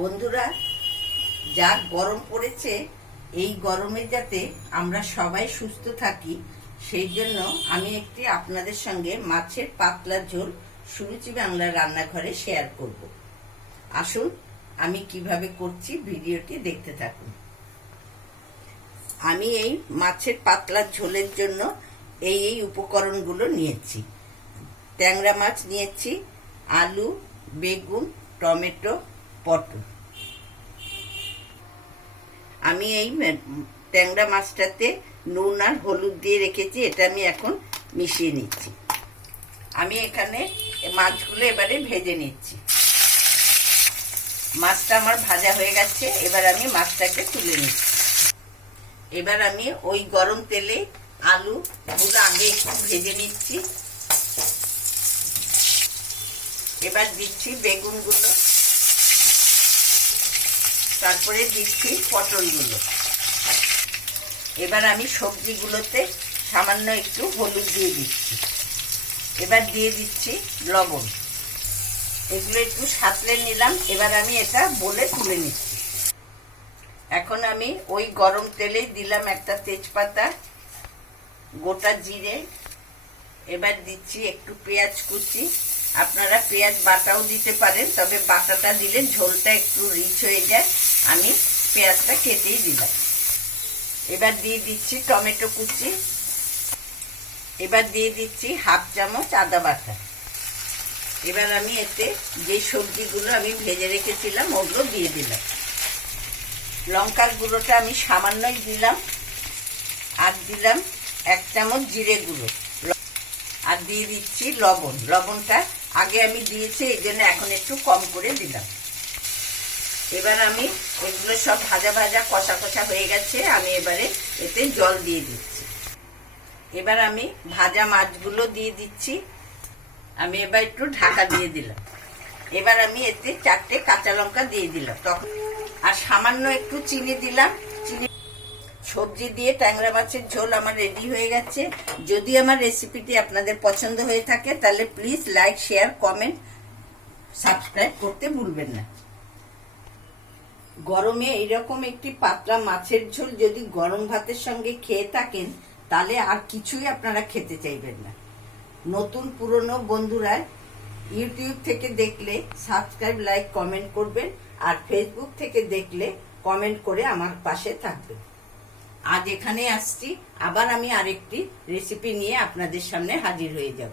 বন্ধুরা, যা গরম পড়েছে, এই গরমে যাতে আমরা সবাই সুস্থ থাকি, সেই জন্য আমি একটি আপনাদের সঙ্গে মাছের পাতলা ঝোল সুরুচি বাংলার রান্নাঘরে শেয়ার করব। আসুন, আমি কীভাবে করছি ভিডিওটি দেখতে থাকুন। আমি এই মাছের পাতলা ঝোলের জন্য এই এই উপকরণগুলো নিয়েছি। ট্যাংরা মাছ নিয়েছি, আলু, বেগুন, টমেটো পটল। আমি এই ট্যাংরা মাছটাতে নুন আর হলুদ দিয়ে রেখেছি, এটা আমি এখন মিশিয়ে নিচ্ছি। আমি এখানে মাছগুলো এবারে ভেজে নিচ্ছি। মাছটা আমার ভাজা হয়ে গেছে, এবার আমি মাছটাকে তুলে নিচ্ছি। এবার আমি ওই গরম তেলে আলু গুলো আগে একটু ভেজে নিচ্ছি। এবার দিচ্ছি বেগুনগুলো। তারপরে দিচ্ছি পটলগুলো। এবার আমি সবজিগুলোতে সামান্য একটু হলুদ দিয়ে দিচ্ছি। এবার দিয়ে দিচ্ছি লবণ। এগুলো একটু সাঁতলে নিলাম, এবার আমি এটা বলে তুলে নিচ্ছি। এখন আমি ওই গরম তেলেই দিলাম একটা তেজপাতা, গোটা জিরে। এবার দিচ্ছি একটু পেঁয়াজ কুচি। আপনারা পেঁয়াজ বাটাও দিতে পারেন, তবে বাটাটা দিলে ঝোলটা একটু রিচ হয়ে যায়। আমি পেঁয়াজটা কেটেই দিলাম। এবার দিয়ে দিচ্ছি টমেটো কুচি। এবার দিয়ে দিচ্ছি হাফ চামচ আদা বাটা। এবার আমি এতে যে সবজিগুলো আমি ভেজে রেখেছিলাম, ওগুলো দিয়ে দিলাম। লঙ্কার গুঁড়োটা আমি সামান্যই দিলাম। আর দিলাম এক চামচ জিরে গুঁড়ো। আর দিয়ে দিচ্ছি লবণ। লবণটা আগে আমি দিয়েছি, এই জন্য এখন একটু কম করে দিলাম। এবার আমি এগুলো সব ভাজা ভাজা, কষা কষা হয়ে গেছে, আমি এবারে এতে জল দিয়ে দিচ্ছি। এবার আমি ভাজা মাছগুলো দিয়ে দিচ্ছি, আমি এবার একটু ঢাকা দিয়ে দিলাম। এবার আমি এতে চারটে কাঁচা লঙ্কা দিয়ে দিলাম। তখন আর সামান্য একটু চিনি দিলাম সবজি দিয়ে ট্যাংরা মাছের ঝোল আমার রেডি হয়ে গেছে। যদি আমার রেসিপিটি আপনাদের পছন্দ হয়ে থাকে, তাহলে please like share comment subscribe করতে ভুলবেন না। গরমে এইরকম একটি পাতলা মাছের ঝোল যদি গরম ভাতের সঙ্গে খেয়ে থাকেন, তাহলে আর কিছুই আপনারা খেতে চাইবেন না। নতুন পুরনো বন্ধুরা ইউটিউব থেকে দেখলে সাবস্ক্রাইব লাইক কমেন্ট করবেন, আর ফেসবুক থেকে দেখলে কমেন্ট করে আমার পাশে থাকবেন। আজ এখানে আসছি আবার আমি আরেকটি রেসিপি নিয়ে আপনাদের সামনে হাজির হয়ে যাব।